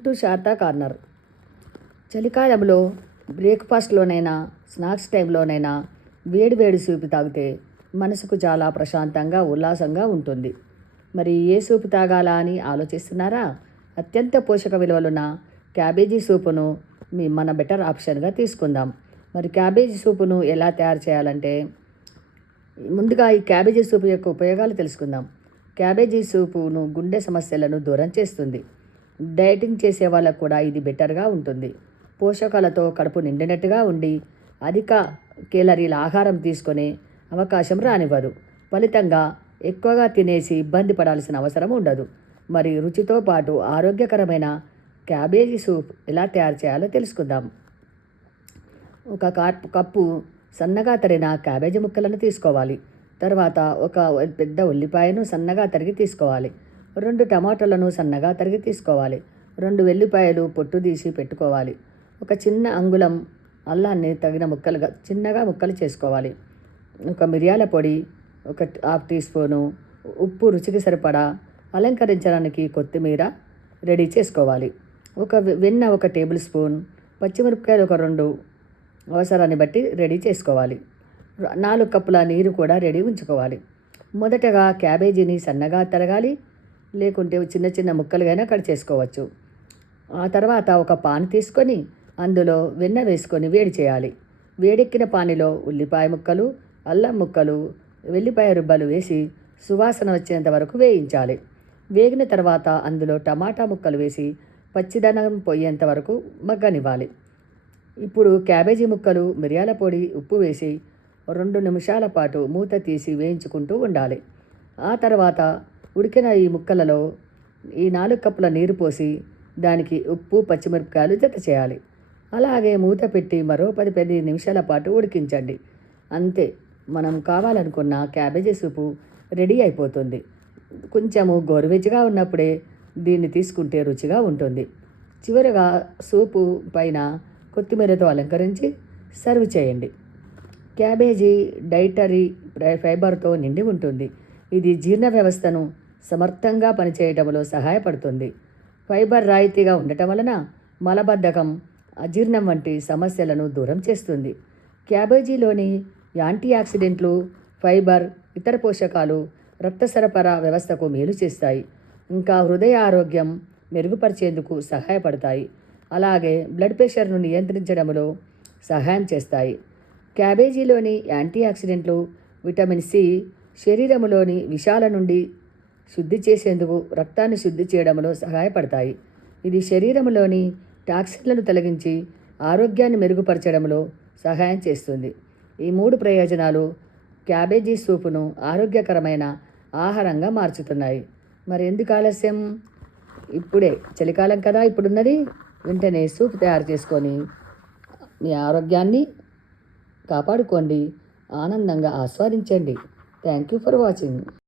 To Sharada corner. చలికాలంలో బ్రేక్ఫాస్ట్లోనైనా snacks టైంలోనైనా వేడి వేడి సూపు తాగితే మనసుకు చాలా ప్రశాంతంగా ఉల్లాసంగా ఉంటుంది. మరి ఏ సూపు తాగాలా అని ఆలోచిస్తున్నారా? అత్యంత పోషక విలువలున్న క్యాబేజీ సూపును మీ మన బెటర్ ఆప్షన్గా తీసుకుందాం. మరి క్యాబేజీ సూపును ఎలా తయారు చేయాలంటే ముందుగా ఈ క్యాబేజీ సూపు యొక్క ఉపయోగాలు తెలుసుకుందాం. క్యాబేజీ సూపును గుండె సమస్యలను దూరం చేస్తుంది. డైటింగ్ చేసే వాళ్ళకు కూడా ఇది బెటర్గా ఉంటుంది. పోషకాలతో కడుపు నిండినట్టుగా ఉండి అధిక కేలరీల ఆహారం తీసుకునే అవకాశం రానివ్వదు. ఫలితంగా ఎక్కువగా తినేసి ఇబ్బంది పడాల్సిన అవసరం ఉండదు. మరి రుచితో పాటు ఆరోగ్యకరమైన క్యాబేజీ సూప్ ఎలా తయారు చేయాలో తెలుసుకుందాం. ఒక కప్పు సన్నగా తరిగిన క్యాబేజీ ముక్కలను తీసుకోవాలి. తర్వాత ఒక పెద్ద ఉల్లిపాయను సన్నగా తరిగి తీసుకోవాలి. రెండు టమాటాలను సన్నగా తరిగి తీసుకోవాలి. రెండు వెల్లిపాయలు పొట్టు తీసి పెట్టుకోవాలి. ఒక చిన్న అంగుళం అల్లాన్ని తగిన ముక్కలుగా చిన్నగా ముక్కలు చేసుకోవాలి. ఒక మిరియాల పొడి ఒక హాఫ్ టీ స్పూను ఉప్పు రుచికి సరిపడా అలంకరించడానికి కొత్తిమీర రెడీ చేసుకోవాలి. ఒక వెన్న ఒక టేబుల్ స్పూన్ పచ్చిమిరపకాయలు ఒక రెండు అవసరాన్ని బట్టి రెడీ చేసుకోవాలి. నాలుగు కప్పుల నీరు కూడా రెడీ ఉంచుకోవాలి. మొదటగా క్యాబేజీని సన్నగా తరగాలి. లేకుంటే చిన్న చిన్న ముక్కలుగానే కట్ చేసుకోవచ్చు. ఆ తర్వాత ఒక పాన్ తీసుకొని అందులో వెన్న వేసుకొని వేడి చేయాలి. వేడెక్కిన పానిలో ఉల్లిపాయ ముక్కలు అల్లం ముక్కలు వెల్లిపాయ రుబ్బలు వేసి సువాసన వచ్చేంత వరకు వేయించాలి. వేగిన తర్వాత అందులో టమాటా ముక్కలు వేసి పచ్చిదనం పోయేంత వరకు మగ్గనివ్వాలి. ఇప్పుడు క్యాబేజీ ముక్కలు మిరియాల పొడి ఉప్పు వేసి రెండు నిమిషాల పాటు మూత తీసి వేయించుకుంటూ ఉండాలి. ఆ తర్వాత ఉడికిన ఈ ముక్కలలో ఈ నాలుగు కప్పుల నీరు పోసి దానికి ఉప్పు పచ్చిమిరపకాయలు జత చేయాలి. అలాగే మూత పెట్టి మరో పది పది నిమిషాల పాటు ఉడికించండి. అంతే మనం కావాలనుకున్న క్యాబేజీ సూపు రెడీ అయిపోతుంది. కొంచెము గోరువెచ్చగా ఉన్నప్పుడే దీన్ని తీసుకుంటే రుచిగా ఉంటుంది. చివరగా సూపు పైన కొత్తిమీరతో అలంకరించి సర్వ్ చేయండి. క్యాబేజీ డైటరీ ఫైబర్తో నిండి ఉంటుంది. ఇది జీర్ణ వ్యవస్థను సమర్థంగా పనిచేయడంలో సహాయపడుతుంది. ఫైబర్ రాయితీగా ఉండటం వలన మలబద్ధకం అజీర్ణం వంటి సమస్యలను దూరం చేస్తుంది. క్యాబేజీలోని యాంటీ ఆక్సిడెంట్లు ఫైబర్ ఇతర పోషకాలు రక్త సరఫరా వ్యవస్థకు మేలు చేస్తాయి. ఇంకా హృదయ ఆరోగ్యం మెరుగుపరిచేందుకు సహాయపడతాయి. అలాగే బ్లడ్ ప్రెషర్ను నియంత్రించడంలో సహాయం చేస్తాయి. క్యాబేజీలోని యాంటీ ఆక్సిడెంట్లు విటమిన్ సి శరీరంలోని విషాల నుండి శుద్ధి చేసేందుకు రక్తాన్ని శుద్ధి చేయడంలో సహాయపడతాయి. ఇది శరీరంలోని టాక్సిన్లను తొలగించి ఆరోగ్యాన్ని మెరుగుపరచడంలో సహాయం చేస్తుంది. ఈ మూడు ప్రయోజనాలు క్యాబేజీ సూపును ఆరోగ్యకరమైన ఆహారంగా మార్చుతున్నాయి. మరి ఎందుకు ఆలస్యం? ఇప్పుడే. చలికాలం కదా ఇప్పుడున్నది. వెంటనే సూప్ తయారు చేసుకొని మీ ఆరోగ్యాన్ని కాపాడుకోండి. ఆనందంగా ఆస్వాదించండి. Thank you for watching.